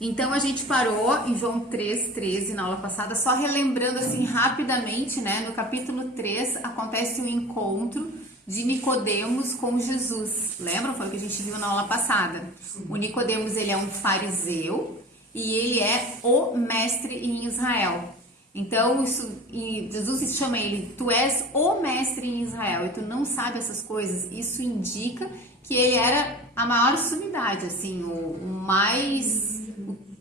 Então a gente parou em João 3:13 na aula passada, só relembrando assim rapidamente, né? No capítulo 3 acontece um encontro de Nicodemos com Jesus. Lembram? Foi o que a gente viu na aula passada. O Nicodemos, ele é um fariseu e ele é o mestre em Israel. Então, Jesus chama ele, tu és o mestre em Israel e tu não sabe essas coisas. Isso indica que ele era a maior sumidade, assim, o mais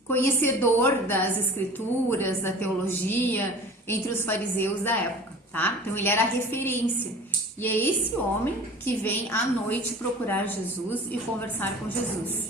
conhecedor das escrituras, da teologia, entre os fariseus da época, tá? Então, ele era a referência. E é esse homem que vem à noite procurar Jesus e conversar com Jesus.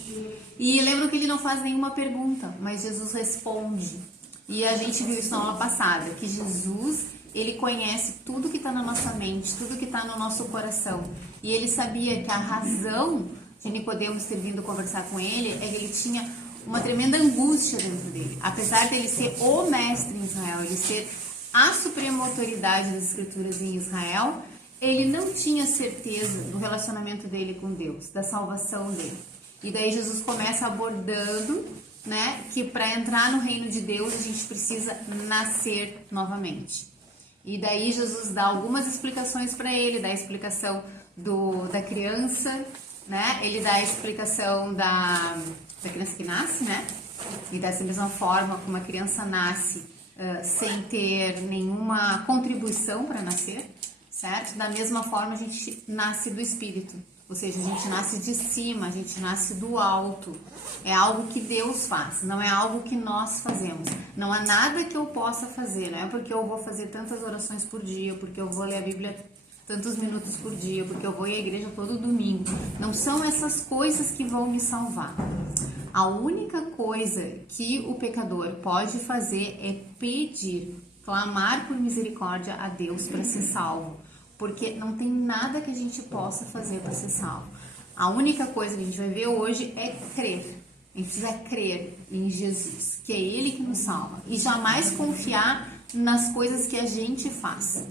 E lembram que ele não faz nenhuma pergunta, mas Jesus responde. E a gente viu isso na aula passada, que Jesus, ele conhece tudo que está na nossa mente, tudo que está no nosso coração. E ele sabia que a razão de Nicodemos ter vindo conversar com ele é que ele tinha uma tremenda angústia dentro dele. Apesar dele ser o mestre em Israel, ele ser a suprema autoridade das escrituras em Israel, ele não tinha certeza do relacionamento dele com Deus, da salvação dele. E daí Jesus começa abordando, né, que para entrar no reino de Deus a gente precisa nascer novamente. E daí Jesus dá algumas explicações para ele, dá a explicação da criança, né? Ele dá a explicação da criança que nasce, né? E dessa mesma forma como a criança nasce sem ter nenhuma contribuição para nascer, certo? Da mesma forma a gente nasce do Espírito. Ou seja, a gente nasce de cima, a gente nasce do alto. É algo que Deus faz, não é algo que nós fazemos. Não há nada que eu possa fazer, não é porque eu vou fazer tantas orações por dia, porque eu vou ler a Bíblia tantos minutos por dia, porque eu vou ir à igreja todo domingo. Não são essas coisas que vão me salvar. A única coisa que o pecador pode fazer é pedir, clamar por misericórdia a Deus para ser salvo. Porque não tem nada que a gente possa fazer para ser salvo. A única coisa que a gente vai ver hoje é crer. A gente precisa crer em Jesus, que é Ele que nos salva. E jamais confiar nas coisas que a gente faz.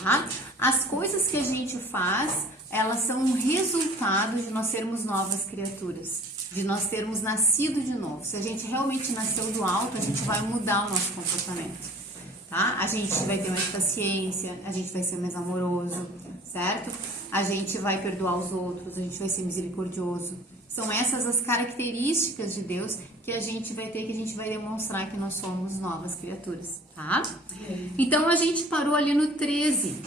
Tá? As coisas que a gente faz, elas são um resultado de nós sermos novas criaturas. De nós termos nascido de novo. Se a gente realmente nasceu do alto, a gente vai mudar o nosso comportamento. Tá? A gente vai ter mais paciência, a gente vai ser mais amoroso, certo? A gente vai perdoar os outros, a gente vai ser misericordioso. São essas as características de Deus que a gente vai ter, que a gente vai demonstrar que nós somos novas criaturas, tá? Então, a gente parou ali no 13,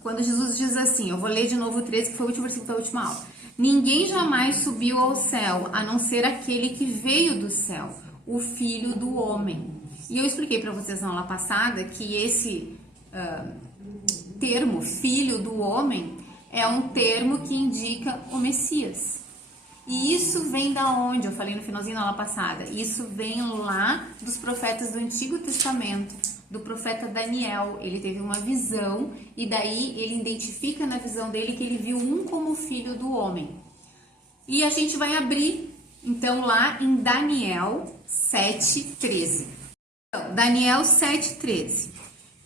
quando Jesus diz assim, eu vou ler de novo o 13, que foi o último versículo da última aula. Ninguém jamais subiu ao céu, a não ser aquele que veio do céu, o Filho do Homem. E eu expliquei para vocês na aula passada que esse termo, filho do homem, é um termo que indica o Messias. E isso vem da onde? Eu falei no finalzinho da aula passada. Isso vem lá dos profetas do Antigo Testamento, do profeta Daniel. Ele teve uma visão e daí ele identifica na visão dele que ele viu um como filho do homem. E a gente vai abrir, então, lá em Daniel 7:13. Então, Daniel 7:13.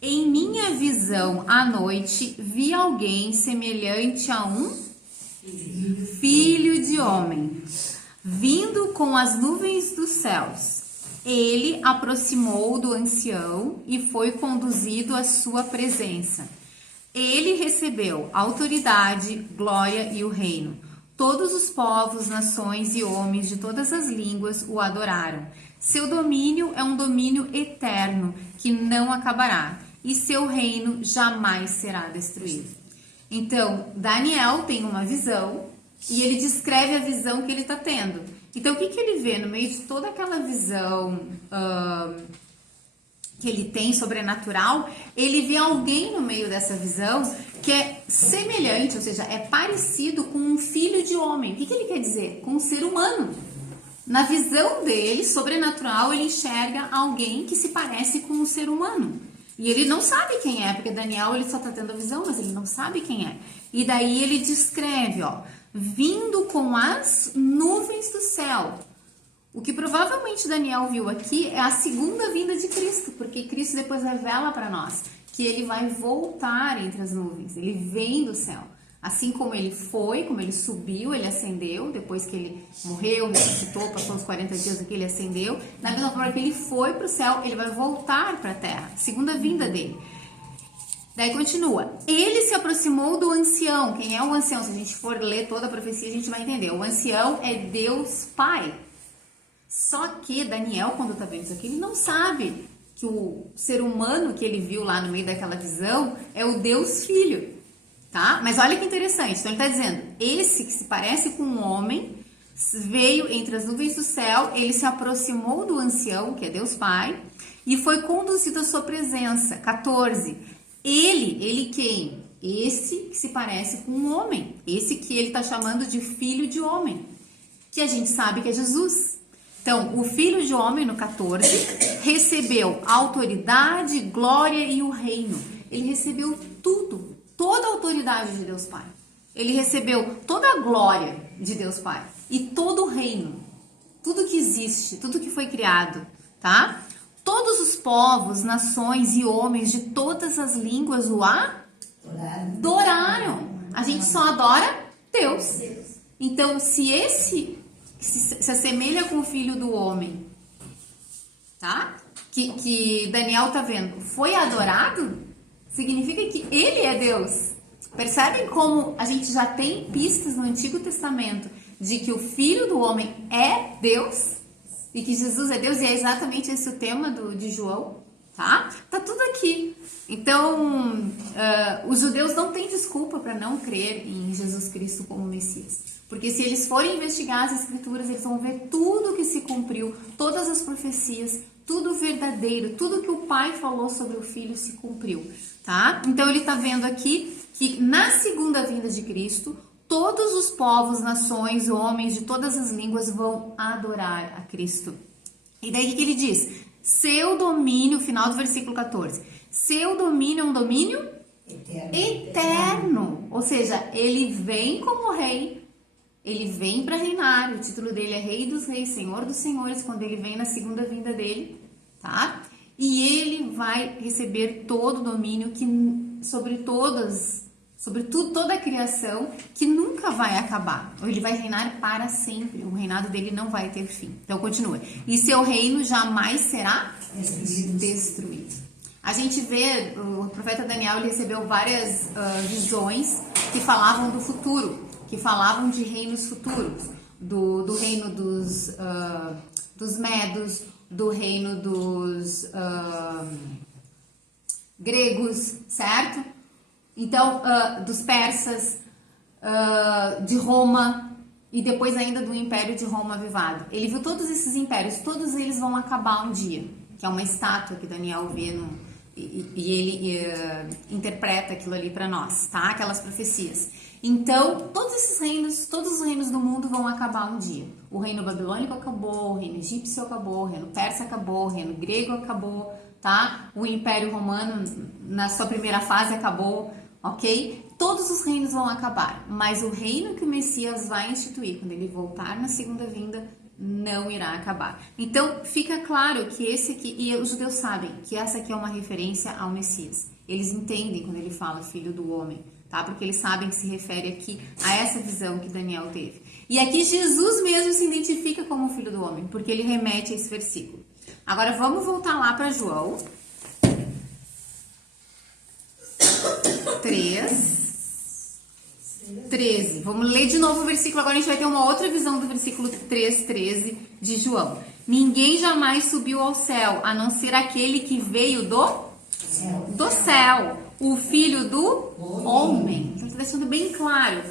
Em minha visão à noite vi alguém semelhante a um filho de homem, vindo com as nuvens dos céus. Ele aproximou do ancião e foi conduzido à sua presença. Ele recebeu autoridade, glória e o reino. Todos os povos, nações e homens de todas as línguas o adoraram. Seu domínio é um domínio eterno que não acabará e seu reino jamais será destruído. Então, Daniel tem uma visão e ele descreve a visão que ele está tendo. Então, o que ele vê no meio de toda aquela visão que ele tem sobrenatural? Ele vê alguém no meio dessa visão que é semelhante, ou seja, é parecido com um filho de homem. O que ele quer dizer? Com um ser humano. Na visão dele, sobrenatural, ele enxerga alguém que se parece com um ser humano. E ele não sabe quem é, porque Daniel ele só está tendo a visão, mas ele não sabe quem é. E daí ele descreve, ó, vindo com as nuvens do céu. O que provavelmente Daniel viu aqui é a segunda vinda de Cristo, porque Cristo depois revela para nós que ele vai voltar entre as nuvens, ele vem do céu. Assim como ele foi, como ele subiu, ele ascendeu, depois que ele morreu, ressuscitou, passou os 40 dias aqui, ele ascendeu. Da mesma forma que ele foi para o céu, ele vai voltar para a terra, segunda vinda dele. Daí continua, ele se aproximou do ancião. Quem é o ancião? Se a gente for ler toda a profecia, a gente vai entender. O ancião é Deus Pai. Só que Daniel, quando está vendo isso aqui, ele não sabe que o ser humano que ele viu lá no meio daquela visão é o Deus Filho, tá? Mas olha que interessante, então ele está dizendo, esse que se parece com um homem, veio entre as nuvens do céu, ele se aproximou do ancião, que é Deus Pai, e foi conduzido à sua presença. 14. Ele quem? Esse que se parece com um homem, esse que ele está chamando de filho de homem, que a gente sabe que é Jesus. Então, o filho de homem, no 14, recebeu autoridade, glória e o reino. Ele recebeu tudo, toda a autoridade de Deus Pai. Ele recebeu toda a glória de Deus Pai e todo o reino, tudo que existe, tudo que foi criado, tá? Todos os povos, nações e homens de todas as línguas o adoraram. A gente só adora Deus. Então, se esse se assemelha com o filho do homem, tá? Que Daniel tá vendo, foi adorado, significa que ele é Deus. Percebem como a gente já tem pistas no Antigo Testamento de que o filho do homem é Deus e que Jesus é Deus, e é exatamente esse o tema de João, tá? Tá tudo aqui. Então, os judeus não têm desculpa para não crer em Jesus Cristo como Messias. Porque se eles forem investigar as escrituras, eles vão ver tudo que se cumpriu, todas as profecias, tudo verdadeiro, tudo que o Pai falou sobre o Filho se cumpriu, tá? Então ele está vendo aqui que na segunda vinda de Cristo, todos os povos, nações, homens de todas as línguas vão adorar a Cristo. E daí o que ele diz? Seu domínio, final do versículo 14, seu domínio é um domínio eterno. Ou seja, ele vem como rei. Ele vem para reinar, o título dele é Rei dos Reis, Senhor dos Senhores, quando ele vem na segunda vinda dele, tá? E ele vai receber todo o domínio sobre toda a criação, que nunca vai acabar. Ele vai reinar para sempre, o reinado dele não vai ter fim. Então continua. E seu reino jamais será destruído. A gente vê, o profeta Daniel, ele recebeu várias visões que falavam do futuro, que falavam de reinos futuros, do reino dos medos, do reino dos gregos, certo? Então, dos persas, de Roma e depois ainda do Império de Roma avivado. Ele viu todos esses impérios, todos eles vão acabar um dia, que é uma estátua que Daniel vê e ele interpreta aquilo ali para nós, tá? Aquelas profecias. Então, todos os reinos do mundo vão acabar um dia. O reino babilônico acabou, o reino egípcio acabou, o reino persa acabou, o reino grego acabou, tá? O Império Romano, na sua primeira fase, acabou, ok? Todos os reinos vão acabar, mas o reino que o Messias vai instituir, quando ele voltar na segunda vinda, não irá acabar. Então, fica claro que esse aqui, e os judeus sabem que essa aqui é uma referência ao Messias. Eles entendem quando ele fala filho do homem, tá? Porque eles sabem que se refere aqui a essa visão que Daniel teve. E aqui Jesus mesmo se identifica como filho do homem, porque ele remete a esse versículo. Agora vamos voltar lá para João 13. Vamos ler de novo o versículo. Agora a gente vai ter uma outra visão do versículo 3:13 de João. Ninguém jamais subiu ao céu, a não ser aquele que veio do céu, o filho do homem. Então está deixando bem claro.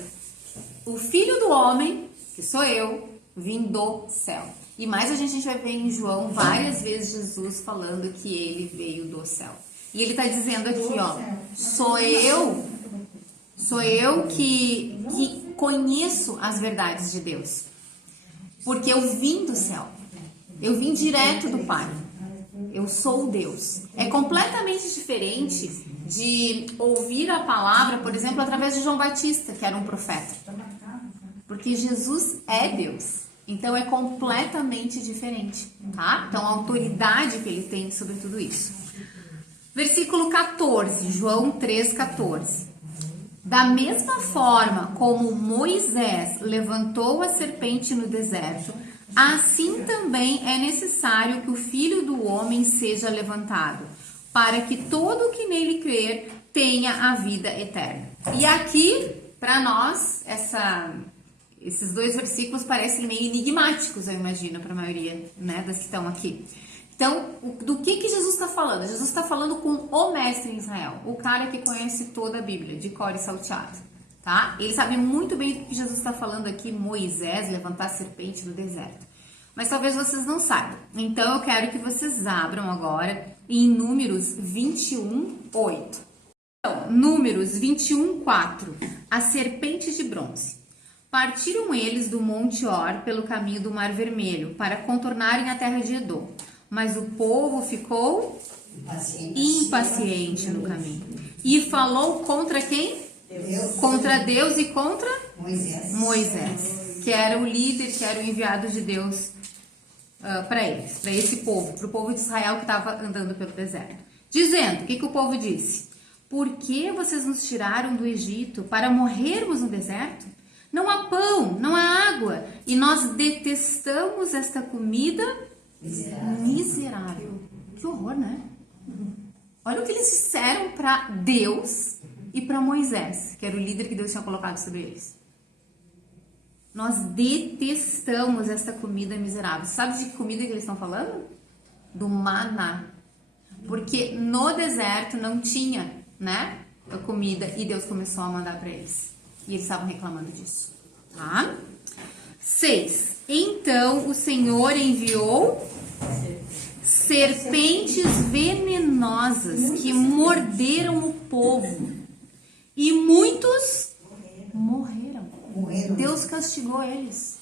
O filho do homem, que sou eu, vim do céu. E mais a gente vai ver em João várias vezes Jesus falando que ele veio do céu. E ele está dizendo aqui, ó, sou eu que conheço as verdades de Deus. Porque eu vim do céu. Eu vim direto do Pai. Eu sou Deus. É completamente diferente de ouvir a palavra, por exemplo, através de João Batista, que era um profeta. Porque Jesus é Deus. Então é completamente diferente, tá? Então a autoridade que ele tem sobre tudo isso. Versículo 14, João 3:14. Da mesma forma como Moisés levantou a serpente no deserto, assim também é necessário que o Filho do Homem seja levantado, para que todo que nele crer tenha a vida eterna. E aqui, para nós, esses dois versículos parecem meio enigmáticos, eu imagino, para a maioria, né, das que estão aqui. Então, do que Jesus está falando? Jesus está falando com o mestre em Israel, o cara que conhece toda a Bíblia, de cor e salteado, tá? Ele sabe muito bem do que Jesus está falando aqui, Moisés levantar a serpente no deserto. Mas talvez vocês não saibam. Então, eu quero que vocês abram agora em Números 21, 8. Então, Números 21, 4. A serpente de bronze. Partiram eles do Monte Or pelo caminho do Mar Vermelho, para contornarem a terra de Edom. Mas o povo ficou impaciente no caminho. E falou contra quem? Deus. Contra Deus e contra Moisés, que era o líder, que era o enviado de Deus para eles, para esse povo, para o povo de Israel que estava andando pelo deserto. Dizendo, o que o povo disse? Por que vocês nos tiraram do Egito para morrermos no deserto? Não há pão, não há água, e nós detestamos esta comida miserável. Que horror, né? Olha o que eles disseram para Deus e para Moisés, que era o líder que Deus tinha colocado sobre eles. Nós detestamos esta comida miserável. Sabe de que comida que eles estão falando? Do maná. Porque no deserto não tinha, né, a comida, e Deus começou a mandar para eles. E eles estavam reclamando disso, tá? 6. Então o Senhor enviou serpentes venenosas que morderam o povo, e muitos morreram. Deus castigou eles.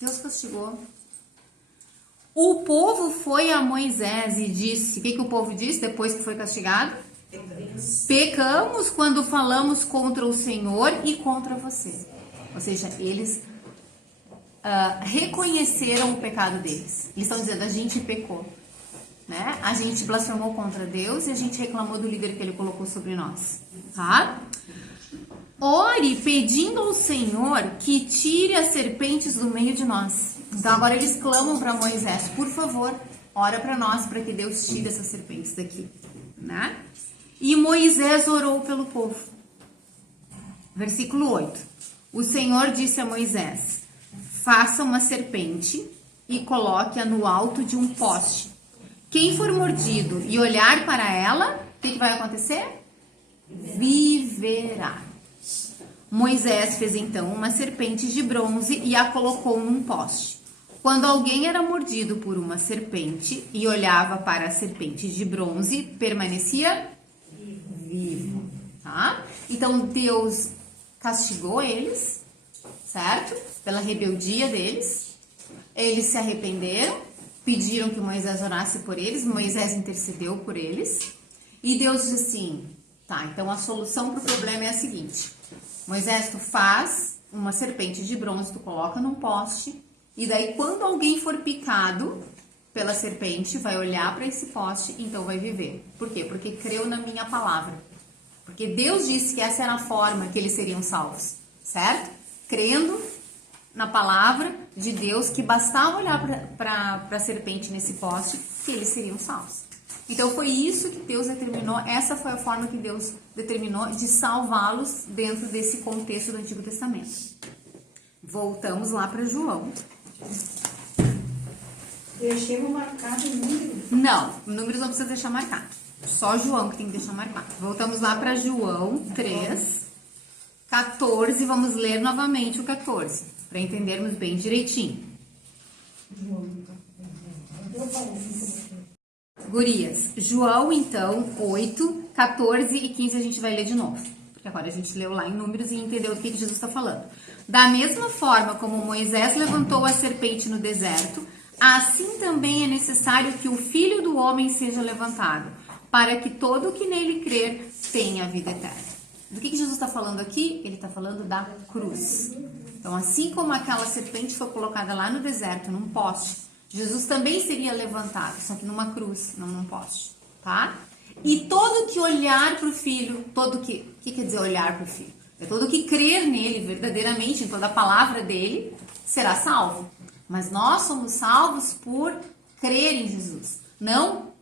Deus castigou. O povo foi a Moisés e disse, o que o povo disse depois que foi castigado? Pecamos quando falamos contra o Senhor e contra você. Ou seja, eles reconheceram o pecado deles. Eles estão dizendo, a gente pecou, né? A gente blasfemou contra Deus e a gente reclamou do líder que ele colocou sobre nós, tá? Ore pedindo ao Senhor que tire as serpentes do meio de nós. Então agora eles clamam para Moisés, por favor, ora para nós para que Deus tire essas serpentes daqui, né? E Moisés orou pelo povo. Versículo 8. O Senhor disse a Moisés: faça uma serpente e coloque-a no alto de um poste. Quem for mordido e olhar para ela, o que vai acontecer? Viverá. Moisés fez então uma serpente de bronze e a colocou num poste. Quando alguém era mordido por uma serpente e olhava para a serpente de bronze, permanecia vivo, tá? Então Deus castigou eles, certo? Pela rebeldia deles. Eles se arrependeram, pediram que Moisés orasse por eles, Moisés intercedeu por eles. E Deus disse assim, tá, então a solução para o problema é a seguinte: Moisés, tu faz uma serpente de bronze, tu coloca num poste, e daí quando alguém for picado pela serpente, vai olhar para esse poste, então vai viver. Por quê? Porque creu na minha palavra. Porque Deus disse que essa era a forma que eles seriam salvos, certo? Crendo na palavra de Deus, que bastava olhar para a serpente nesse poste, que eles seriam salvos. Então foi isso que Deus determinou, essa foi a forma que Deus determinou de salvá-los dentro desse contexto do Antigo Testamento. Voltamos lá para João. Deixemos marcado em números. Não, números não precisa deixar marcado. Só João que tem que deixar marcado. Voltamos lá para João 3, 14. Vamos ler novamente o 14, para entendermos bem direitinho. Gurias, João então, 8, 14 e 15 a gente vai ler de novo. Porque agora a gente leu lá em números e entendeu do que Jesus está falando. Da mesma forma como Moisés levantou a serpente no deserto, assim também é necessário que o Filho do Homem seja levantado, para que todo o que nele crer tenha a vida eterna. Do que Jesus está falando aqui? Ele está falando da cruz. Então, assim como aquela serpente foi colocada lá no deserto, num poste, Jesus também seria levantado, só que numa cruz, não num poste, tá? E todo que olhar para o Filho, o que quer dizer olhar para o Filho? É todo que crer nele verdadeiramente, em toda a palavra dele, será salvo. Mas nós somos salvos por crer em Jesus, não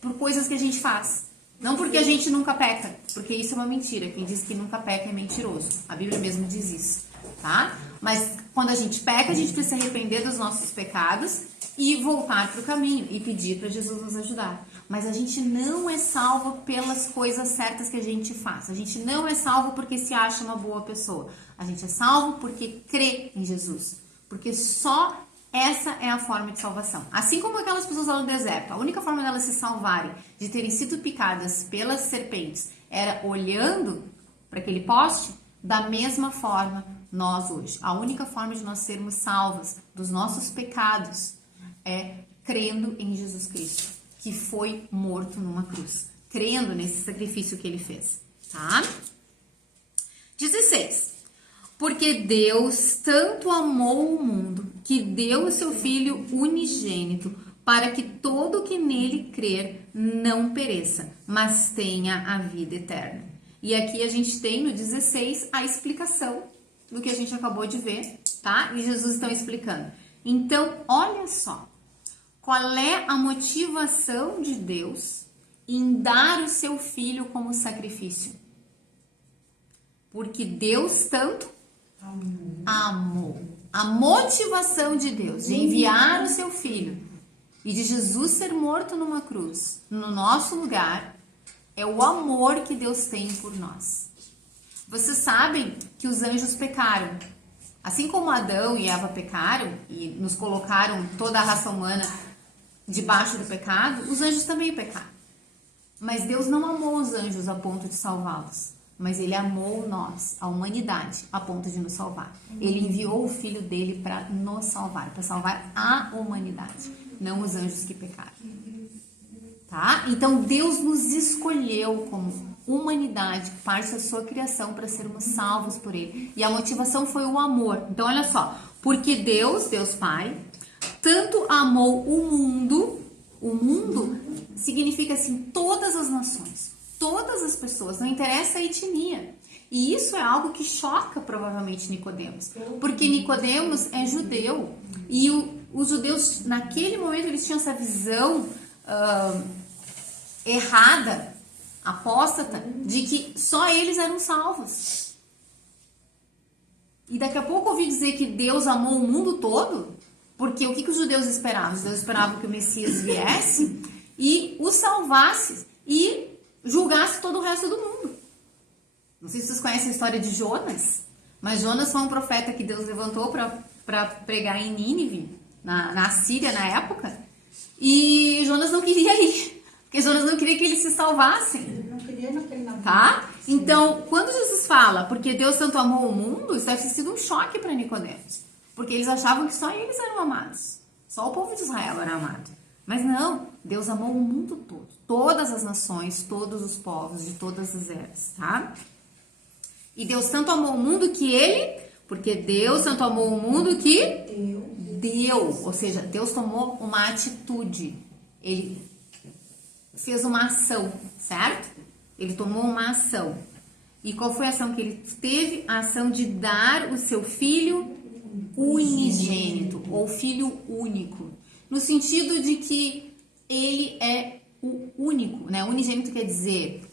por coisas que a gente faz. Não porque a gente nunca peca, porque isso é uma mentira. Quem diz que nunca peca é mentiroso. A Bíblia mesmo diz isso, tá? Mas quando a gente peca, a gente precisa se arrepender dos nossos pecados e voltar para o caminho e pedir para Jesus nos ajudar. Mas a gente não é salvo pelas coisas certas que a gente faz. A gente não é salvo porque se acha uma boa pessoa. A gente é salvo porque crê em Jesus. Porque só essa é a forma de salvação. Assim como aquelas pessoas lá no deserto, a única forma delas se salvarem, de terem sido picadas pelas serpentes, era olhando para aquele poste, da mesma forma nós hoje. A única forma de nós sermos salvos dos nossos pecados é crendo em Jesus Cristo, que foi morto numa cruz. Crendo nesse sacrifício que ele fez, tá? 16. Porque Deus tanto amou o mundo que deu o seu Filho unigênito para que todo que nele crer não pereça, mas tenha a vida eterna. E aqui a gente tem no 16 a explicação do que a gente acabou de ver, tá? E Jesus está explicando. Então, olha só, qual é a motivação de Deus em dar o seu Filho como sacrifício? Porque Deus tanto amou. A motivação de Deus de enviar o seu Filho e de Jesus ser morto numa cruz, no nosso lugar, é o amor que Deus tem por nós. Vocês sabem que os anjos pecaram. Assim como Adão e Eva pecaram e nos colocaram toda a raça humana debaixo do pecado, os anjos também pecaram. Mas Deus não amou os anjos a ponto de salvá-los. Mas ele amou nós, a humanidade, a ponto de nos salvar. Ele enviou o Filho dele para nos salvar, para salvar a humanidade, não os anjos que pecaram. Tá? Então Deus nos escolheu como humanidade, parte da sua criação, para sermos salvos por ele. E a motivação foi o amor. Então olha só, porque Deus Pai, tanto amou o mundo significa assim, todas as nações. Todas as pessoas, não interessa a etnia. E isso é algo que choca provavelmente Nicodemos, porque Nicodemos é judeu e os judeus naquele momento eles tinham essa visão errada, apóstata, de que só eles eram salvos. E daqui a pouco ouvi dizer que Deus amou o mundo todo, porque o que os judeus esperavam? Os judeus esperavam que o Messias viesse e o salvasse e julgasse todo o resto do mundo. Não sei se vocês conhecem a história de Jonas, mas Jonas foi um profeta que Deus levantou para pregar em Nínive, na Síria na época, e Jonas não queria ir, porque Jonas não queria que eles se salvassem. Ele não queria naquele navio. Tá? Então, quando Jesus fala, porque Deus tanto amou o mundo, isso deve ter sido um choque para Nicodemos, porque eles achavam que só eles eram amados, só o povo de Israel era amado. Mas não, Deus amou o mundo todo, todas as nações, todos os povos, de todas as eras, tá? E Deus tanto amou o mundo que porque Deus tanto amou o mundo que deu, ou seja, Deus tomou uma atitude, ele fez uma ação, certo? Ele tomou uma ação. E qual foi a ação que ele teve? A ação de dar o seu Filho unigênito, ou Filho único. No sentido de que ele é o único, né? Unigênito quer dizer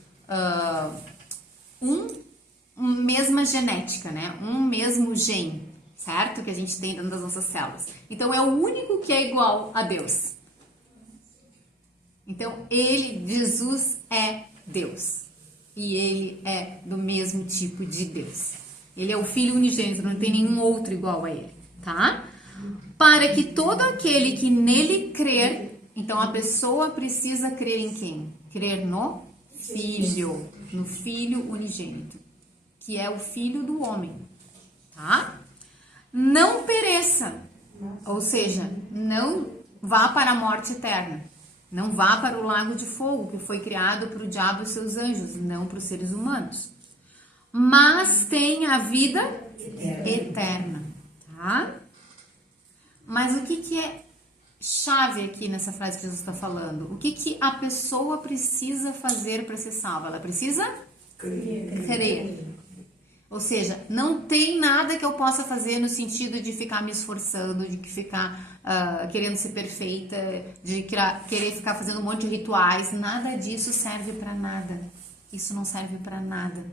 mesma genética, né? Um mesmo gene, certo? Que a gente tem dentro das nossas células. Então, é o único que é igual a Deus. Então, Jesus é Deus. E ele é do mesmo tipo de Deus. Ele é o Filho unigênito, não tem nenhum outro igual a ele, tá? Para que todo aquele que nele crer, então a pessoa precisa crer em quem? Crer no Filho, no Filho unigênito, que é o Filho do homem, tá? Não pereça, ou seja, não vá para a morte eterna, não vá para o lago de fogo, que foi criado para o diabo e seus anjos, não para os seres humanos, mas tenha a vida eterna, tá? Mas o que é chave aqui nessa frase que Jesus está falando? O que a pessoa precisa fazer para ser salva? Ela precisa crer. Ou seja, não tem nada que eu possa fazer no sentido de ficar me esforçando, de ficar querendo ser perfeita, de querer ficar fazendo um monte de rituais. Nada disso serve para nada. Isso não serve para nada,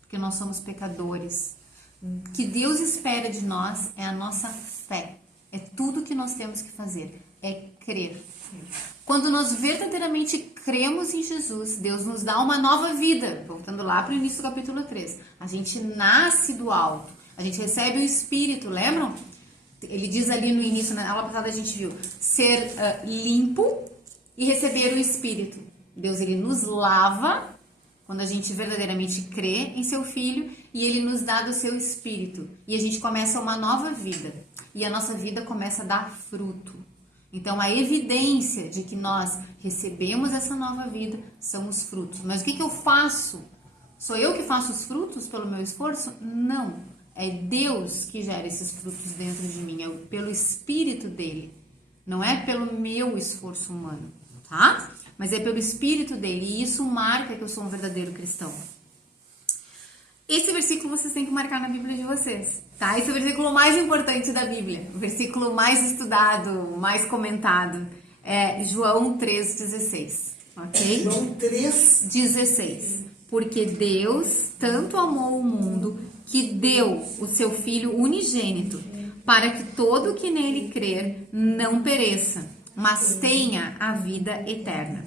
porque nós somos pecadores. O que Deus espera de nós é a nossa fé. É tudo que nós temos que fazer, é crer. Quando nós verdadeiramente cremos em Jesus, Deus nos dá uma nova vida. Voltando lá para o início do capítulo 3. A gente nasce do alto, a gente recebe o Espírito, lembram? Ele diz ali no início, na aula passada a gente viu, ser limpo e receber o Espírito. Deus, ele nos lava quando a gente verdadeiramente crê em seu Filho e ele nos dá do seu Espírito. E a gente começa uma nova vida. E a nossa vida começa a dar fruto. Então, a evidência de que nós recebemos essa nova vida são os frutos. Mas o que eu faço? Sou eu que faço os frutos pelo meu esforço? Não. É Deus que gera esses frutos dentro de mim. É pelo Espírito dele. Não é pelo meu esforço humano, tá? Mas é pelo Espírito dele. E isso marca que eu sou um verdadeiro cristão. Esse versículo vocês têm que marcar na Bíblia de vocês, tá? Esse é o versículo mais importante da Bíblia. O versículo mais estudado, mais comentado. É João 3,16. Ok? João 3,16. Porque Deus tanto amou o mundo que deu o seu Filho unigênito, para que todo que nele crer não pereça, mas tenha a vida eterna.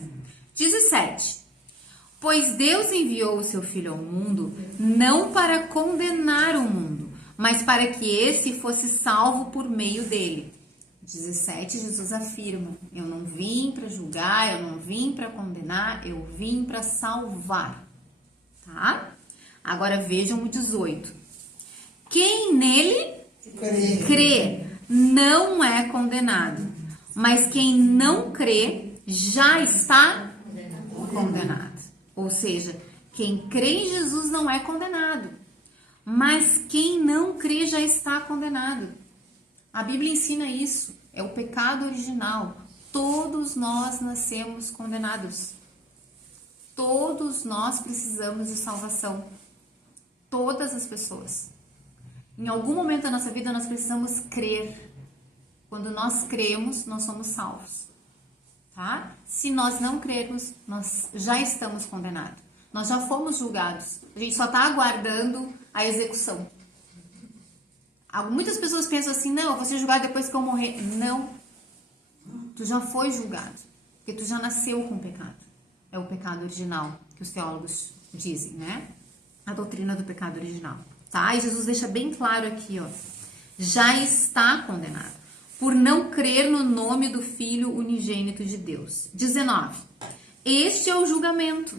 17. Pois Deus enviou o seu Filho ao mundo não para condenar o mundo, mas para que esse fosse salvo por meio dele. 17, Jesus afirma, eu não vim para julgar, eu não vim para condenar, eu vim para salvar. Tá? Agora vejam o 18. Quem nele crê não é condenado, mas quem não crê já está condenado. Ou seja, quem crê em Jesus não é condenado, mas quem não crê já está condenado. A Bíblia ensina isso, é o pecado original. Todos nós nascemos condenados. Todos nós precisamos de salvação. Todas as pessoas. Em algum momento da nossa vida nós precisamos crer. Quando nós cremos, nós somos salvos. Tá? Se nós não crermos, nós já estamos condenados. Nós já fomos julgados. A gente só está aguardando a execução. Muitas pessoas pensam assim, não, eu vou ser julgado depois que eu morrer. Não. Tu já foi julgado. Porque tu já nasceu com pecado. É o pecado original que os teólogos dizem, né? A doutrina do pecado original. Tá? E Jesus deixa bem claro aqui, ó. Já está condenado. Por não crer no nome do Filho unigênito de Deus. 19. Este é o julgamento.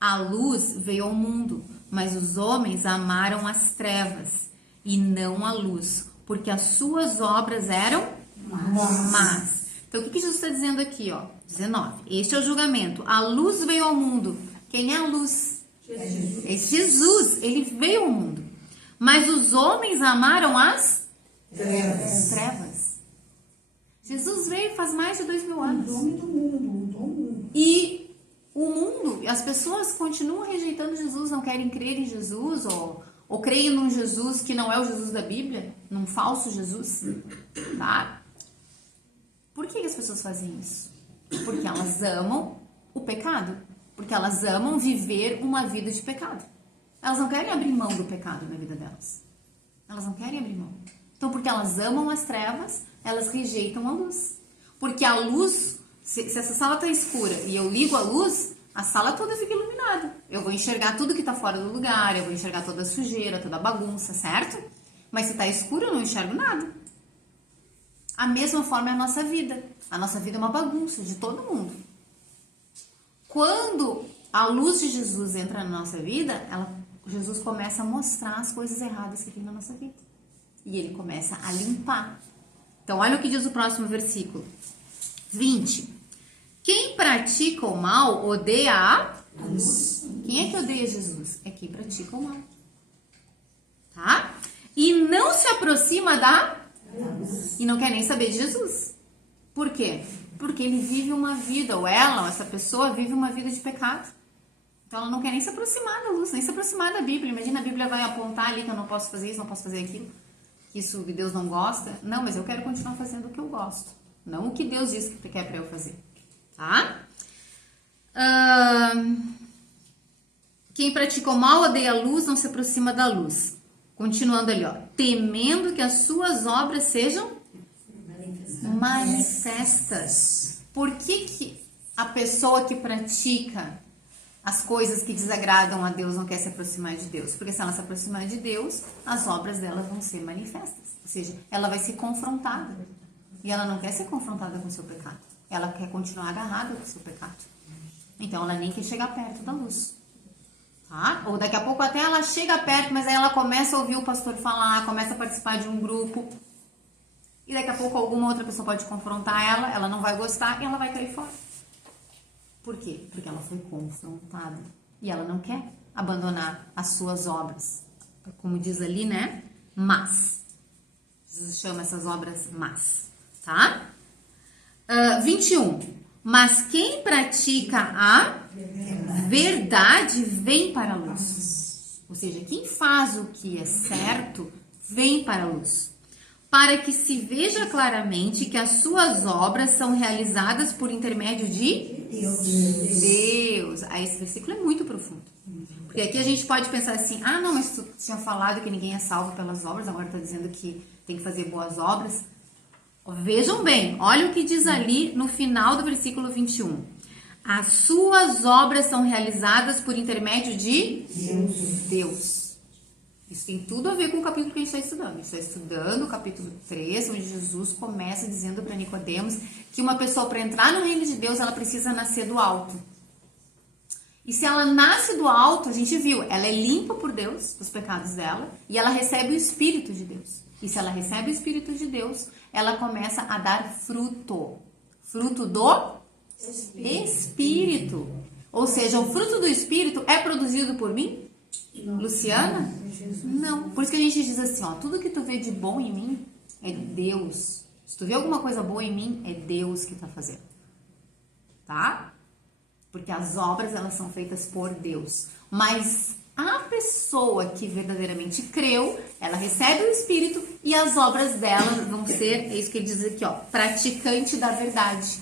A luz veio ao mundo, mas os homens amaram as trevas e não a luz, porque as suas obras eram más. Então, o que Jesus está dizendo aqui, ó? 19. Este é o julgamento. A luz veio ao mundo. Quem é a luz? Jesus. É Jesus. Ele veio ao mundo. Mas os homens amaram as trevas. Jesus veio faz mais de 2000 anos. O nome do mundo. E o mundo, as pessoas continuam rejeitando Jesus, não querem crer em Jesus, ou creem num Jesus que não é o Jesus da Bíblia, num falso Jesus, tá? Por que as pessoas fazem isso? Porque elas amam o pecado, porque elas amam viver uma vida de pecado. Elas não querem abrir mão do pecado na vida delas. Elas não querem abrir mão. Então, porque elas amam as trevas, elas rejeitam a luz. Porque a luz, se essa sala está escura e eu ligo a luz, a sala toda fica iluminada. Eu vou enxergar tudo que está fora do lugar, eu vou enxergar toda a sujeira, toda a bagunça, certo? Mas se está escuro, eu não enxergo nada. A mesma forma é a nossa vida. A nossa vida é uma bagunça de todo mundo. Quando a luz de Jesus entra na nossa vida, Jesus começa a mostrar as coisas erradas que tem na nossa vida. E ele começa a limpar. Então, olha o que diz o próximo versículo. 20. Quem pratica o mal odeia a luz. Quem é que odeia Jesus? É quem pratica o mal. Tá? E não se aproxima da luz. E não quer nem saber de Jesus. Por quê? Porque ele vive uma vida, ou ela, ou essa pessoa vive uma vida de pecado. Então ela não quer nem se aproximar da luz, nem se aproximar da Bíblia. Imagina, a Bíblia vai apontar ali que eu não posso fazer isso, não posso fazer aquilo, que isso Deus não gosta. Não, mas eu quero continuar fazendo o que eu gosto, não o que Deus diz que quer para eu fazer, tá? Quem pratica o mal odeia a luz, não se aproxima da luz. Continuando ali, ó, temendo que as suas obras sejam manifestas. Por que a pessoa que pratica as coisas que desagradam a Deus não quer se aproximar de Deus? Porque se ela se aproximar de Deus, as obras dela vão ser manifestas. Ou seja, ela vai ser confrontada. E ela não quer ser confrontada com o seu pecado. Ela quer continuar agarrada com o seu pecado. Então ela nem quer chegar perto da luz. Tá? Ou daqui a pouco até ela chega perto, mas aí ela começa a ouvir o pastor falar, começa a participar de um grupo. E daqui a pouco alguma outra pessoa pode confrontar ela, ela não vai gostar e ela vai cair fora. Por quê? Porque ela foi confrontada. E ela não quer abandonar as suas obras. Como diz ali, né? Mas. Jesus chama essas obras mas. Tá? 21. Mas quem pratica a verdade vem para a luz. Ou seja, quem faz o que é certo vem para a luz. Para que se veja claramente que as suas obras são realizadas por intermédio de Deus. Aí esse versículo é muito profundo. Porque aqui a gente pode pensar assim, ah não, mas tu tinha falado que ninguém é salvo pelas obras, agora está dizendo que tem que fazer boas obras. Vejam bem, olha o que diz ali no final do versículo 21. As suas obras são realizadas por intermédio de Deus. Isso tem tudo a ver com o capítulo que a gente está estudando. A gente está estudando o capítulo 3, onde Jesus começa dizendo para Nicodemos que uma pessoa, para entrar no reino de Deus, ela precisa nascer do alto. E se ela nasce do alto, a gente viu, ela é limpa por Deus, dos pecados dela, e ela recebe o Espírito de Deus. E se ela recebe o Espírito de Deus, ela começa a dar fruto. Fruto do Espírito. Ou seja, o fruto do Espírito é produzido por mim? Não. Luciana? Não. Por isso que a gente diz assim, ó, tudo que tu vê de bom em mim é Deus. Se tu vê alguma coisa boa em mim, é Deus que tá fazendo. Tá? Porque as obras, elas são feitas por Deus. Mas a pessoa que verdadeiramente creu, ela recebe o Espírito e as obras dela vão ser, é isso que ele diz aqui, ó, praticante da verdade.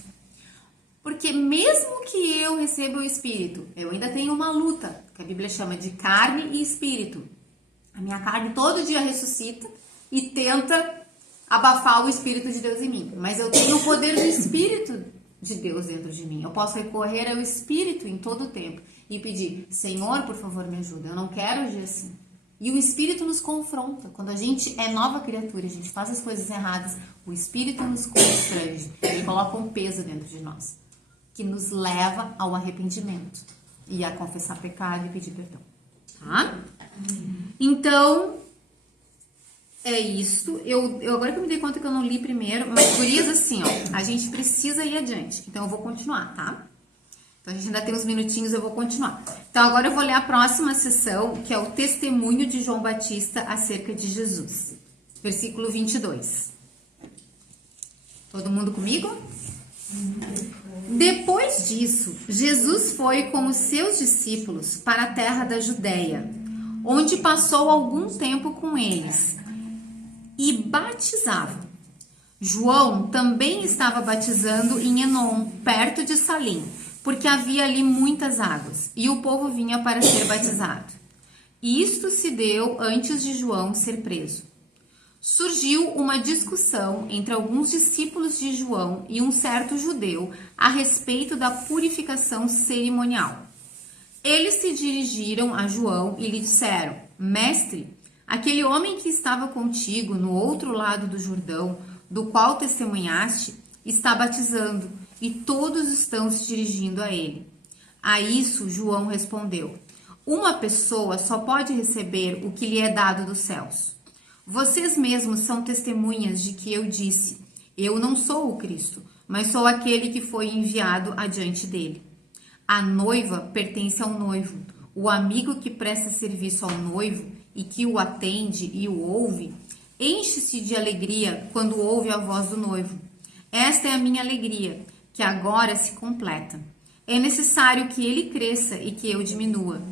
Porque mesmo que eu receba o Espírito, eu ainda tenho uma luta, que a Bíblia chama de carne e espírito. A minha carne todo dia ressuscita e tenta abafar o Espírito de Deus em mim. Mas eu tenho o poder do Espírito de Deus dentro de mim. Eu posso recorrer ao Espírito em todo o tempo e pedir, Senhor, por favor, me ajuda. Eu não quero agir assim. E o Espírito nos confronta. Quando a gente é nova criatura, a gente faz as coisas erradas, o Espírito nos constrange. Ele coloca um peso dentro de nós, que nos leva ao arrependimento e a confessar pecado e pedir perdão. Tá? Então, é isso. Eu agora que eu me dei conta que eu não li primeiro, mas gurias, assim, ó, a gente precisa ir adiante. Então, eu vou continuar, tá? Então, a gente ainda tem uns minutinhos, eu vou continuar. Então, agora eu vou ler a próxima sessão, que é o testemunho de João Batista acerca de Jesus. Versículo 22. Todo mundo comigo? Depois disso, Jesus foi com os seus discípulos para a terra da Judéia, onde passou algum tempo com eles e batizava. João também estava batizando em Enom, perto de Salim, porque havia ali muitas águas, e o povo vinha para ser batizado. Isto se deu antes de João ser preso. Surgiu uma discussão entre alguns discípulos de João e um certo judeu a respeito da purificação cerimonial. Eles se dirigiram a João e lhe disseram, Mestre, aquele homem que estava contigo no outro lado do Jordão, do qual testemunhaste, está batizando e todos estão se dirigindo a ele. A isso João respondeu, uma pessoa só pode receber o que lhe é dado dos céus. Vocês mesmos são testemunhas de que eu disse, eu não sou o Cristo, mas sou aquele que foi enviado adiante dele. A noiva pertence ao noivo. O amigo que presta serviço ao noivo e que o atende e o ouve, enche-se de alegria quando ouve a voz do noivo. Esta é a minha alegria, que agora se completa. É necessário que ele cresça e que eu diminua.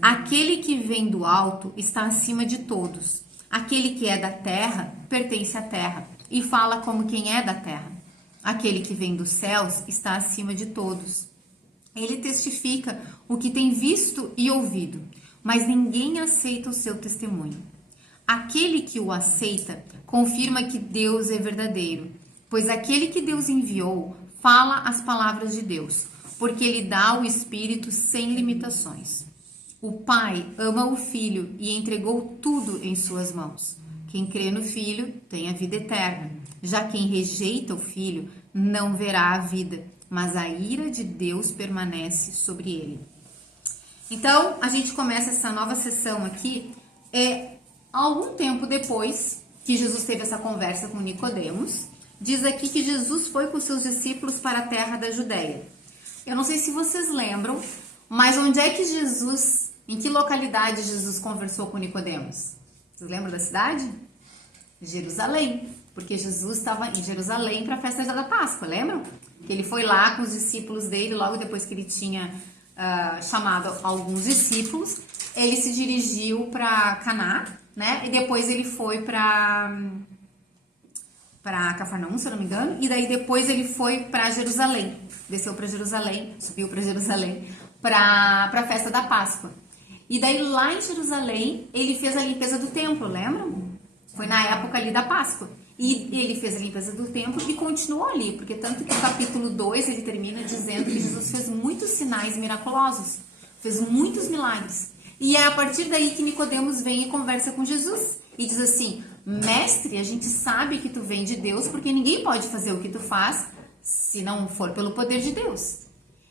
Aquele que vem do alto está acima de todos. Aquele que é da terra pertence à terra e fala como quem é da terra. Aquele que vem dos céus está acima de todos. Ele testifica o que tem visto e ouvido, mas ninguém aceita o seu testemunho. Aquele que o aceita confirma que Deus é verdadeiro, pois aquele que Deus enviou fala as palavras de Deus, porque ele dá o Espírito sem limitações. O Pai ama o Filho e entregou tudo em suas mãos. Quem crê no Filho tem a vida eterna. Já quem rejeita o Filho não verá a vida, mas a ira de Deus permanece sobre ele. Então, a gente começa essa nova sessão aqui, algum tempo depois que Jesus teve essa conversa com Nicodemos. Diz aqui que Jesus foi com seus discípulos para a terra da Judéia. Eu não sei se vocês lembram, mas onde é que Jesus, em que localidade Jesus conversou com Nicodemos? Vocês lembram da cidade? Jerusalém, porque Jesus estava em Jerusalém para a festa da Páscoa, lembram? Que ele foi lá com os discípulos dele, logo depois que ele tinha chamado alguns discípulos, ele se dirigiu para Caná, né? E depois ele foi para Cafarnaum, se eu não me engano, e daí depois ele foi para Jerusalém, desceu para Jerusalém, subiu para Jerusalém, para a festa da Páscoa. E daí lá em Jerusalém, ele fez a limpeza do templo, lembram? Foi na época ali da Páscoa. E ele fez a limpeza do templo e continuou ali, porque tanto que o capítulo 2 ele termina dizendo que Jesus fez muitos sinais miraculosos, fez muitos milagres. E é a partir daí que Nicodemos vem e conversa com Jesus e diz assim: mestre, a gente sabe que tu vem de Deus, porque ninguém pode fazer o que tu faz se não for pelo poder de Deus.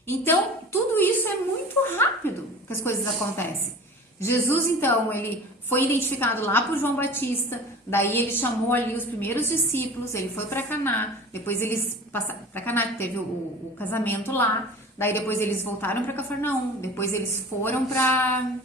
Então, tudo isso é muito rápido que as coisas acontecem. Jesus, então, ele foi identificado lá por João Batista, daí ele chamou ali os primeiros discípulos, ele foi para Caná, depois eles passaram para Caná, teve o casamento lá, daí depois eles voltaram para Cafarnaum, depois eles foram para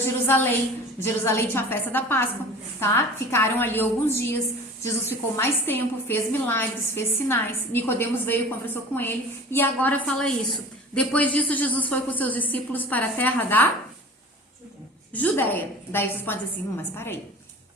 Jerusalém. Jerusalém tinha a festa da Páscoa, tá? Ficaram ali alguns dias. Jesus ficou mais tempo, fez milagres, fez sinais. Nicodemos veio, conversou com ele e agora fala isso. Depois disso, Jesus foi com seus discípulos para a terra da Judéia. Daí vocês podem dizer assim, mas para aí.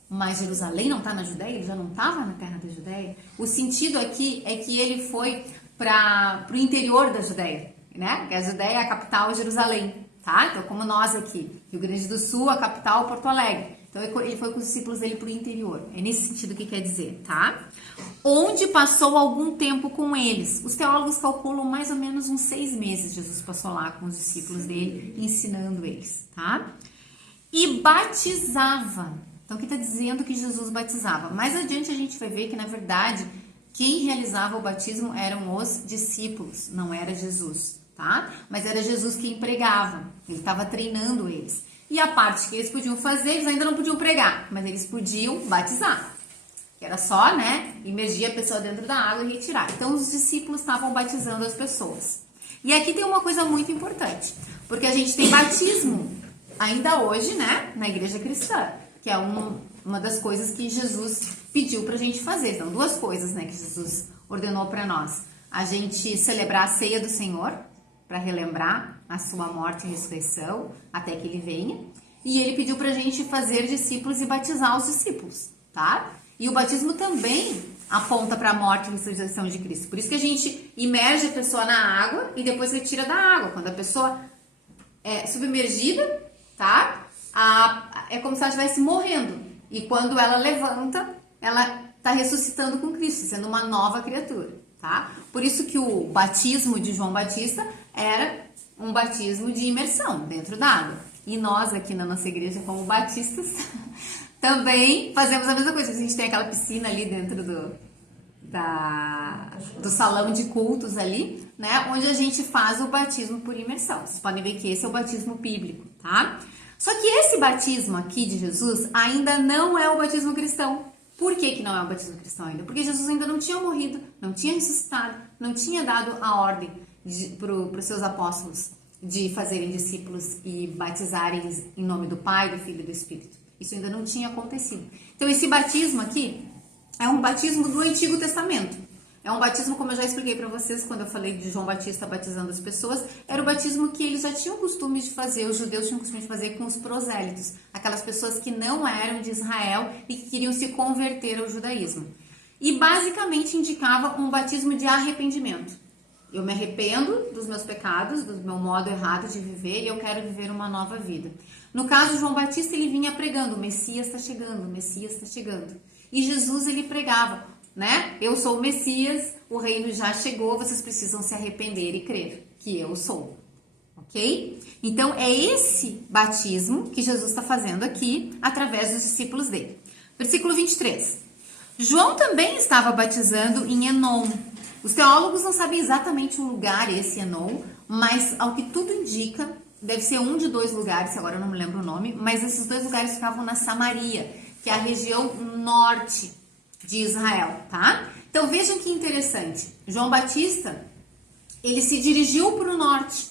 Mas Jerusalém não está na Judéia? Ele já não estava na terra da Judéia? O sentido aqui é que ele foi para o interior da Judéia, né? Que a Judéia é a capital, Jerusalém, tá? Então, como nós aqui, Rio Grande do Sul, a capital, Porto Alegre. Então, ele foi com os discípulos dele para o interior. É nesse sentido que quer dizer, tá? Onde passou algum tempo com eles. Os teólogos calculam mais ou menos uns 6 meses Jesus passou lá com os discípulos dele, ensinando eles, tá? E batizava. Então, aqui está dizendo que Jesus batizava. Mais adiante a gente vai ver que, na verdade, quem realizava o batismo eram os discípulos, não era Jesus, tá? Mas era Jesus quem pregava, ele estava treinando eles. E a parte que eles podiam fazer, eles ainda não podiam pregar, mas eles podiam batizar. Que era só, né, imergir a pessoa dentro da água e retirar. Então, os discípulos estavam batizando as pessoas. E aqui tem uma coisa muito importante, porque a gente tem batismo ainda hoje, né, na igreja cristã, que é uma das coisas que Jesus pediu pra gente fazer. Então, 2 coisas, né, que Jesus ordenou para nós. A gente celebrar a ceia do Senhor, para relembrar a sua morte e ressurreição, até que ele venha. E ele pediu pra gente fazer discípulos e batizar os discípulos, tá? E o batismo também aponta para a morte e ressurreição de Cristo. Por isso que a gente imerge a pessoa na água e depois retira da água. Quando a pessoa é submergida, tá? É como se ela estivesse morrendo. E quando ela levanta, ela está ressuscitando com Cristo, sendo uma nova criatura, tá? Por isso que o batismo de João Batista era um batismo de imersão dentro da água. E nós aqui na nossa igreja, como batistas, também fazemos a mesma coisa. A gente tem aquela piscina ali dentro do salão de cultos ali, né? Onde a gente faz o batismo por imersão. Vocês podem ver que esse é o batismo bíblico, tá? Só que esse batismo aqui de Jesus ainda não é o batismo cristão. Por que não é o batismo cristão ainda? Porque Jesus ainda não tinha morrido, não tinha ressuscitado, não tinha dado a ordem para os seus apóstolos de fazerem discípulos e batizarem em nome do Pai, do Filho e do Espírito. Isso ainda não tinha acontecido. Então, esse batismo aqui é um batismo do Antigo Testamento. É um batismo, como eu já expliquei para vocês quando eu falei de João Batista batizando as pessoas, era o batismo que eles já tinham costume de fazer, os judeus tinham costume de fazer com os prosélitos, aquelas pessoas que não eram de Israel e que queriam se converter ao judaísmo. E basicamente indicava um batismo de arrependimento. Eu me arrependo dos meus pecados, do meu modo errado de viver e eu quero viver uma nova vida. No caso, João Batista, ele vinha pregando, o Messias está chegando, o Messias está chegando. E Jesus, ele pregava, né? Eu sou o Messias, o reino já chegou, vocês precisam se arrepender e crer que eu sou. Ok? Então, é esse batismo que Jesus está fazendo aqui, através dos discípulos dele. Versículo 23. João também estava batizando em Enom. Os teólogos não sabem exatamente o lugar, esse Enom, mas ao que tudo indica, deve ser um de dois lugares, agora eu não me lembro o nome, mas esses dois lugares ficavam na Samaria, que é a região norte de Israel, tá? Então vejam que interessante. João Batista, ele se dirigiu para o norte,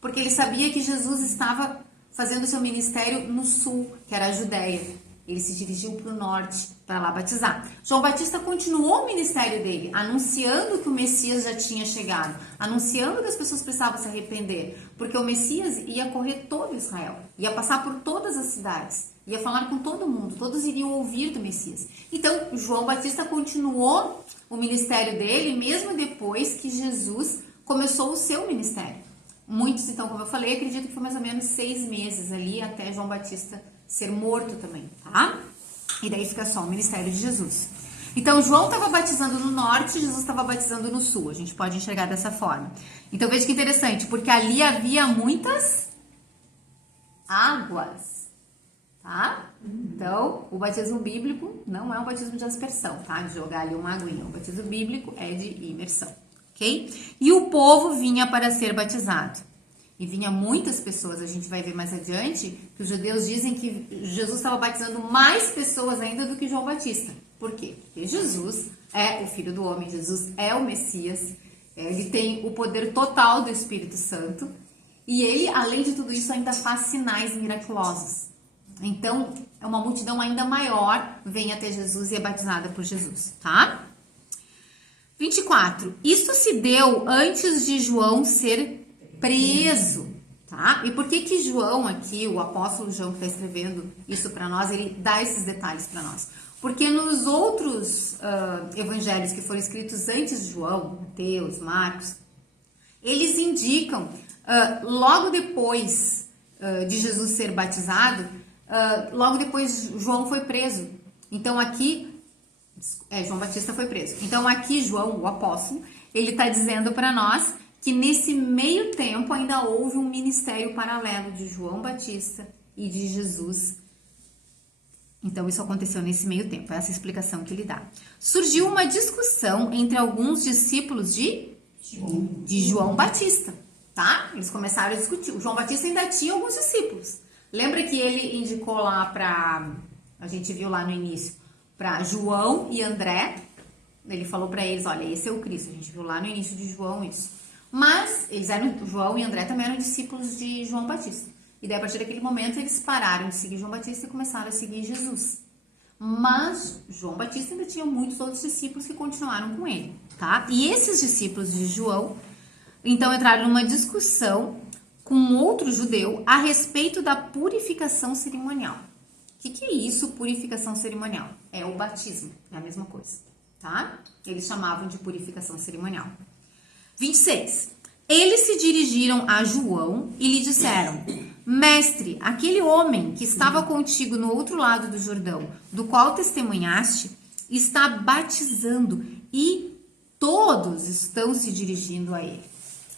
porque ele sabia que Jesus estava fazendo seu ministério no sul, que era a Judéia. Ele se dirigiu para o norte para lá batizar. João Batista continuou o ministério dele, anunciando que o Messias já tinha chegado, anunciando que as pessoas precisavam se arrepender, porque o Messias ia correr todo Israel, ia passar por todas as cidades, ia falar com todo mundo, todos iriam ouvir do Messias. Então, João Batista continuou o ministério dele, mesmo depois que Jesus começou o seu ministério. Muitos, então, como eu falei, acredito que foi mais ou menos 6 meses ali até João Batista ser morto também, tá? E daí fica só o ministério de Jesus. Então, João estava batizando no norte, Jesus estava batizando no sul. A gente pode enxergar dessa forma. Então, veja que interessante, porque ali havia muitas águas, tá? Então, o batismo bíblico não é um batismo de aspersão, tá? De jogar ali uma aguinha. O batismo bíblico é de imersão, ok? E o povo vinha para ser batizado. E vinha muitas pessoas, a gente vai ver mais adiante, que os judeus dizem que Jesus estava batizando mais pessoas ainda do que João Batista. Por quê? Porque Jesus é o Filho do Homem, Jesus é o Messias, ele tem o poder total do Espírito Santo, e ele, além de tudo isso, ainda faz sinais miraculosos. Então, é uma multidão ainda maior vem até Jesus e é batizada por Jesus, tá? 24. Isso se deu antes de João ser preso, tá? E por que João aqui, o apóstolo João que está escrevendo isso para nós, ele dá esses detalhes para nós? Porque nos outros evangelhos que foram escritos antes de João, Mateus, Marcos, eles indicam, logo depois de Jesus ser batizado, logo depois João foi preso. Então aqui, João Batista foi preso. Então aqui João, o apóstolo, ele está dizendo para nós que nesse meio tempo ainda houve um ministério paralelo de João Batista e de Jesus. Então isso aconteceu nesse meio tempo, é essa explicação que ele dá. Surgiu uma discussão entre alguns discípulos de João Batista, tá? Eles começaram a discutir. O João Batista ainda tinha alguns discípulos. Lembra que ele indicou lá a gente viu lá no início, para João e André. Ele falou para eles, olha, esse é o Cristo. A gente viu lá no início de João isso. Mas João e André também eram discípulos de João Batista. E daí, a partir daquele momento, eles pararam de seguir João Batista e começaram a seguir Jesus. Mas João Batista ainda tinha muitos outros discípulos que continuaram com ele, tá? E esses discípulos de João, então, entraram numa discussão com outro judeu a respeito da purificação cerimonial. O que é isso, purificação cerimonial? É o batismo, é a mesma coisa, tá? Eles chamavam de purificação cerimonial. 26. Eles se dirigiram a João e lhe disseram: Mestre, aquele homem que estava contigo no outro lado do Jordão, do qual testemunhaste, está batizando e todos estão se dirigindo a ele.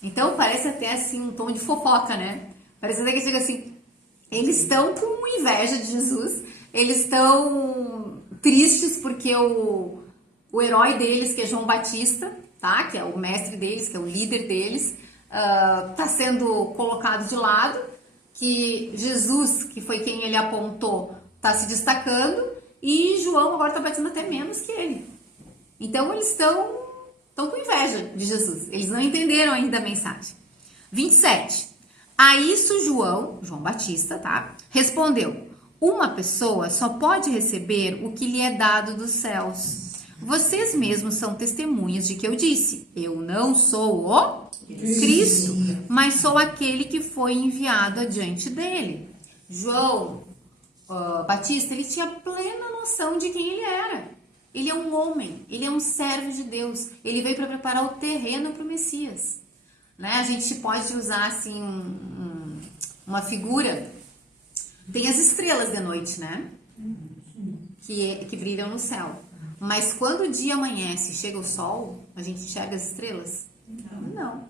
Então parece até assim um tom de fofoca, né? Parece até que chega assim, eles estão com inveja de Jesus, eles estão tristes porque o herói deles, que é João Batista, tá? Que é o mestre deles, que é o líder deles, está sendo colocado de lado, que Jesus, que foi quem ele apontou, está se destacando, e João agora está batendo até menos que ele. Então eles estão com inveja de Jesus, eles não entenderam ainda a mensagem. 27. A isso João Batista, tá? Respondeu: uma pessoa só pode receber o que lhe é dado dos céus. Vocês mesmos são testemunhas de que eu disse: eu não sou o Cristo, mas sou aquele que foi enviado adiante dele. João Batista, ele tinha plena noção de quem ele era. Ele é um homem, ele é um servo de Deus. Ele veio para preparar o terreno para o Messias. Né? A gente pode usar assim uma figura. Tem as estrelas de noite, né? Que brilham no céu. Mas quando o dia amanhece e chega o sol, a gente enxerga as estrelas? Não.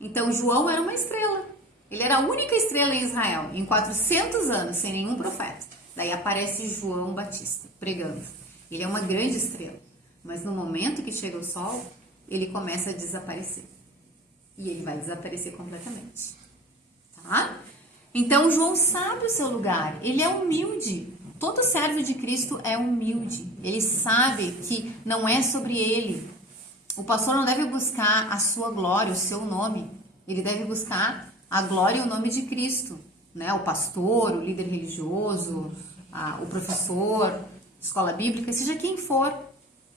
Então João era uma estrela. Ele era a única estrela em Israel, em 400 anos, sem nenhum profeta. Daí aparece João Batista, pregando. Ele é uma grande estrela. Mas no momento que chega o sol, ele começa a desaparecer. E ele vai desaparecer completamente. Tá? Então João sabe o seu lugar. Ele é humilde. Todo servo de Cristo é humilde. Ele sabe que não é sobre ele. O pastor não deve buscar a sua glória, o seu nome. Ele deve buscar a glória e o nome de Cristo. Né? O pastor, o líder religioso, o professor, escola bíblica, seja quem for.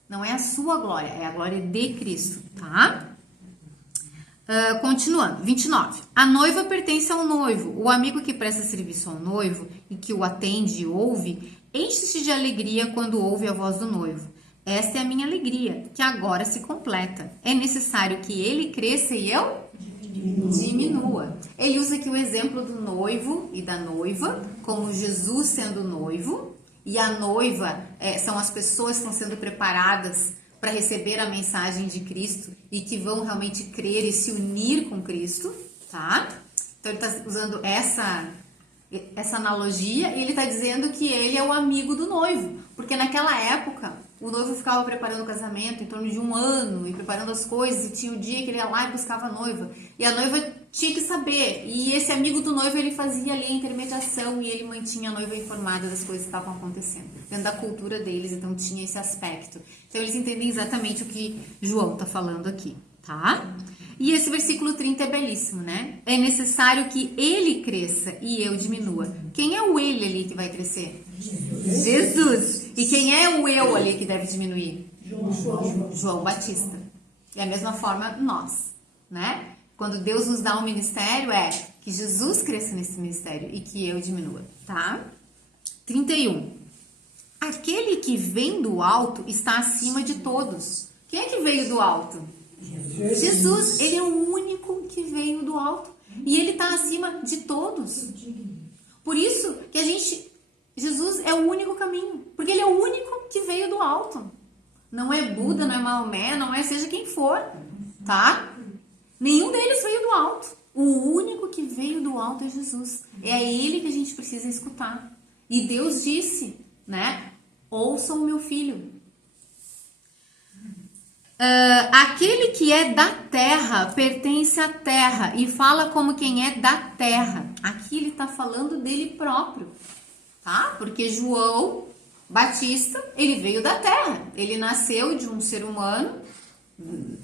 Não é a sua glória, é a glória de Cristo. Tá? Continuando, 29. A noiva pertence ao noivo. O amigo que presta serviço ao noivo e que o atende e ouve, enche-se de alegria quando ouve a voz do noivo. Esta é a minha alegria, que agora se completa. É necessário que ele cresça e eu diminua. Ele usa aqui o exemplo do noivo e da noiva, como Jesus sendo noivo, e a noiva são as pessoas que estão sendo preparadas para receber a mensagem de Cristo e que vão realmente crer e se unir com Cristo, tá? Então ele está usando essa analogia e ele está dizendo que ele é o amigo do noivo, porque naquela época o noivo ficava preparando o casamento em torno de 1 ano e preparando as coisas e tinha o dia que ele ia lá e buscava a noiva e a noiva tinha que saber, e esse amigo do noivo ele fazia ali a intermediação e ele mantinha a noiva informada das coisas que estavam acontecendo dentro da cultura deles, então tinha esse aspecto. Então eles entendem exatamente o que João está falando aqui, tá? E esse versículo 30 é belíssimo, né? É necessário que ele cresça e eu diminua. Quem é o ele ali que vai crescer? Jesus. E quem é o eu ali que deve diminuir? João Batista. E a mesma forma nós, né? Quando Deus nos dá um ministério, é que Jesus cresça nesse ministério e que eu diminua, tá? 31. Aquele que vem do alto está acima de todos. Quem é que veio do alto? Jesus. Ele é o único que veio do alto. E ele está acima de todos. Por isso que Jesus é o único caminho. Porque ele é o único que veio do alto. Não é Buda, não é Maomé, não é seja quem for, tá? Nenhum deles veio do alto. O único que veio do alto é Jesus. É a ele que a gente precisa escutar. E Deus disse, né? Ouçam o meu filho. Aquele que é da terra pertence à terra e fala como quem é da terra. Aqui ele está falando dele próprio, tá? Porque João Batista, ele veio da terra. Ele nasceu de um ser humano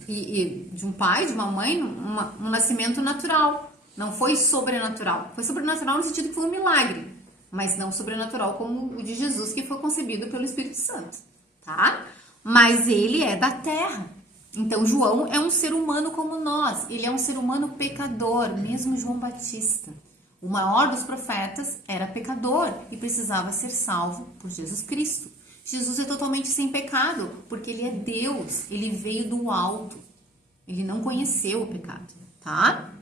e de um pai, de uma mãe, um nascimento natural. Não foi sobrenatural. Foi sobrenatural no sentido que foi um milagre, mas não sobrenatural como o de Jesus, que foi concebido pelo Espírito Santo, tá? Mas ele é da terra. Então João é um ser humano como nós. Ele é um ser humano pecador, mesmo João Batista. O maior dos profetas era pecador e precisava ser salvo por Jesus Cristo. Jesus é totalmente sem pecado, porque ele é Deus, ele veio do alto. Ele não conheceu o pecado, tá?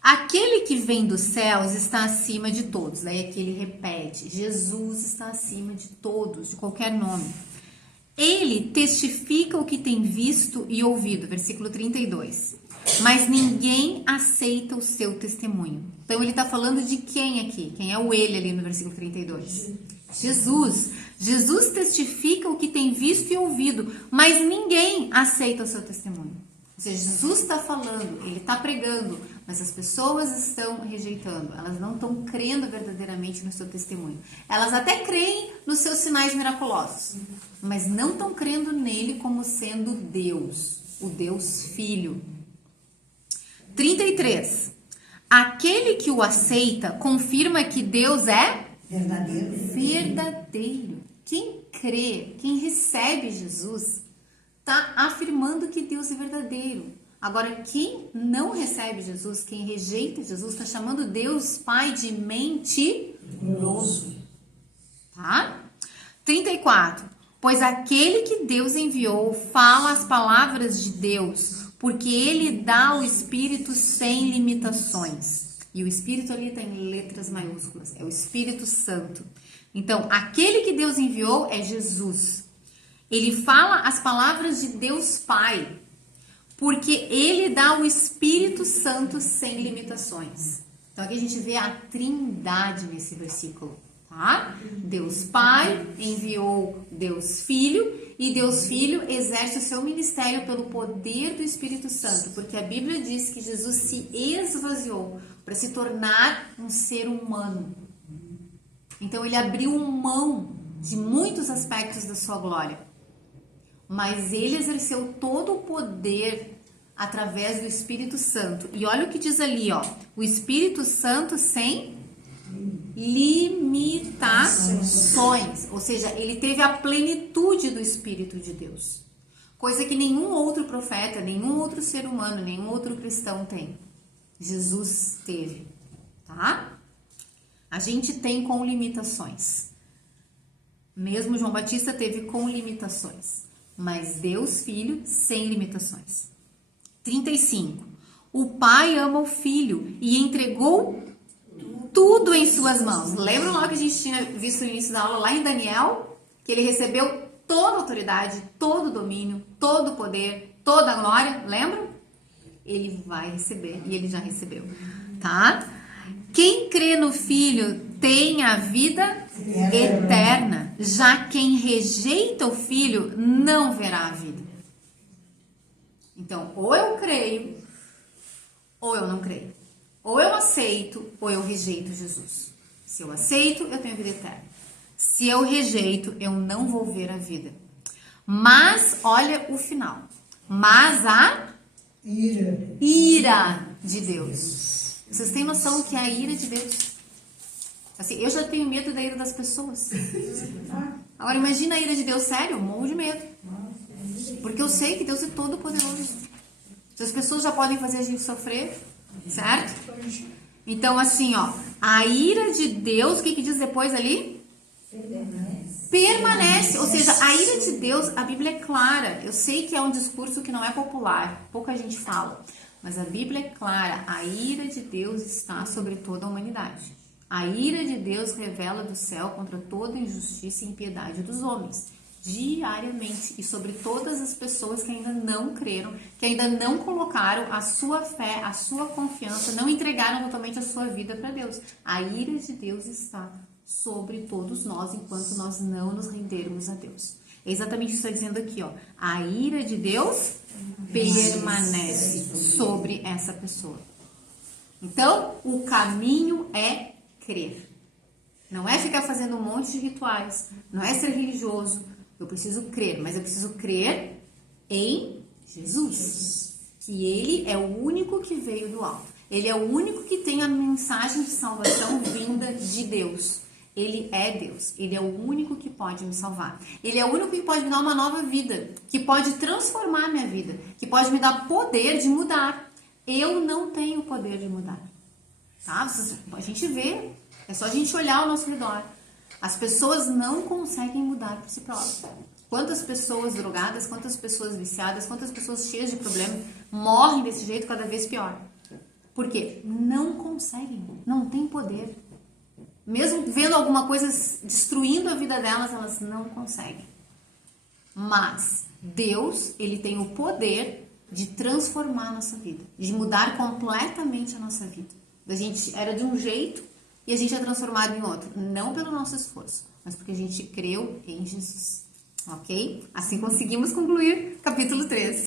Aquele que vem dos céus está acima de todos. Daí aqui ele repete, Jesus está acima de todos, de qualquer nome. Ele testifica o que tem visto e ouvido, versículo 32. Mas ninguém aceita o seu testemunho. Então ele está falando de quem aqui? Quem é o ele ali no versículo 32? Jesus. Jesus testifica o que tem visto e ouvido, mas ninguém aceita o seu testemunho. Ou seja, Jesus está falando, ele está pregando, mas as pessoas estão rejeitando. Elas não estão crendo verdadeiramente no seu testemunho. Elas até creem nos seus sinais miraculosos, mas não estão crendo nele como sendo Deus, o Deus Filho. 33. Aquele que o aceita confirma que Deus é verdadeiro. Quem crê, quem recebe Jesus, está afirmando que Deus é verdadeiro. Agora, quem não recebe Jesus, quem rejeita Jesus, está chamando Deus Pai de mentiroso. Tá? 34. Pois aquele que Deus enviou fala as palavras de Deus, porque ele dá o Espírito sem limitações. E o Espírito ali tem letras maiúsculas, é o Espírito Santo. Então, aquele que Deus enviou é Jesus. Ele fala as palavras de Deus Pai, porque ele dá o Espírito Santo sem limitações. Então, aqui a gente vê a trindade nesse versículo, tá? Deus Pai enviou Deus Filho, e Deus Filho exerce o seu ministério pelo poder do Espírito Santo, porque a Bíblia diz que Jesus se esvaziou para se tornar um ser humano. Então, ele abriu mão de muitos aspectos da sua glória, mas ele exerceu todo o poder através do Espírito Santo. E olha o que diz ali, ó, o Espírito Santo sem limitações, ou seja, ele teve a plenitude do Espírito de Deus, coisa que nenhum outro profeta, nenhum outro ser humano, nenhum outro cristão tem. Jesus teve, tá? A gente tem com limitações. Mesmo João Batista teve com limitações, mas Deus Filho sem limitações. 35. O Pai ama o Filho e entregou tudo em suas mãos. Lembram lá que a gente tinha visto no início da aula lá em Daniel? Que ele recebeu toda a autoridade, todo o domínio, todo o poder, toda a glória. Lembram? Ele vai receber e ele já recebeu, tá? Quem crê no Filho tem a vida eterna. Já quem rejeita o Filho não verá a vida. Então, ou eu creio, ou eu não creio. Ou eu aceito, ou eu rejeito Jesus. Se eu aceito, eu tenho a vida eterna. Se eu rejeito, eu não vou ver a vida. Mas, olha o final. Mas a ira de Deus. Vocês têm noção que é a ira de Deus? Assim, eu já tenho medo da ira das pessoas. Agora, imagina a ira de Deus, sério, eu morro de medo. Porque eu sei que Deus é todo poderoso. Se as pessoas já podem fazer a gente sofrer, certo? Então, assim, ó, a ira de Deus, o que diz depois ali? Permanece. Ou seja, a ira de Deus, a Bíblia é clara. Eu sei que é um discurso que não é popular, pouca gente fala. Mas a Bíblia é clara, a ira de Deus está sobre toda a humanidade. A ira de Deus revela do céu contra toda injustiça e impiedade dos homens, diariamente, e sobre todas as pessoas que ainda não creram, que ainda não colocaram a sua fé, a sua confiança, não entregaram totalmente a sua vida para Deus. A ira de Deus está sobre todos nós, enquanto nós não nos rendermos a Deus. É exatamente isso que está dizendo aqui, ó. A ira de Deus permanece sobre essa pessoa. Então, o caminho é crer. Não é ficar fazendo um monte de rituais, não é ser religioso. Eu preciso crer, mas eu preciso crer em Jesus. Que ele é o único que veio do alto. Ele é o único que tem a mensagem de salvação vinda de Deus. Ele é Deus. Ele é o único que pode me salvar. Ele é o único que pode me dar uma nova vida, que pode transformar a minha vida, que pode me dar poder de mudar. Eu não tenho poder de mudar. Tá? A gente vê, é só a gente olhar ao nosso redor. As pessoas não conseguem mudar por si próprias. Quantas pessoas drogadas, quantas pessoas viciadas, quantas pessoas cheias de problemas morrem desse jeito cada vez pior. Por quê? Não conseguem, não têm poder. Mesmo vendo alguma coisa destruindo a vida delas, elas não conseguem. Mas Deus, ele tem o poder de transformar a nossa vida, de mudar completamente a nossa vida. A gente era de um jeito e a gente é transformado em outro. Não pelo nosso esforço, mas porque a gente creu em Jesus. Ok? Assim conseguimos concluir capítulo 3.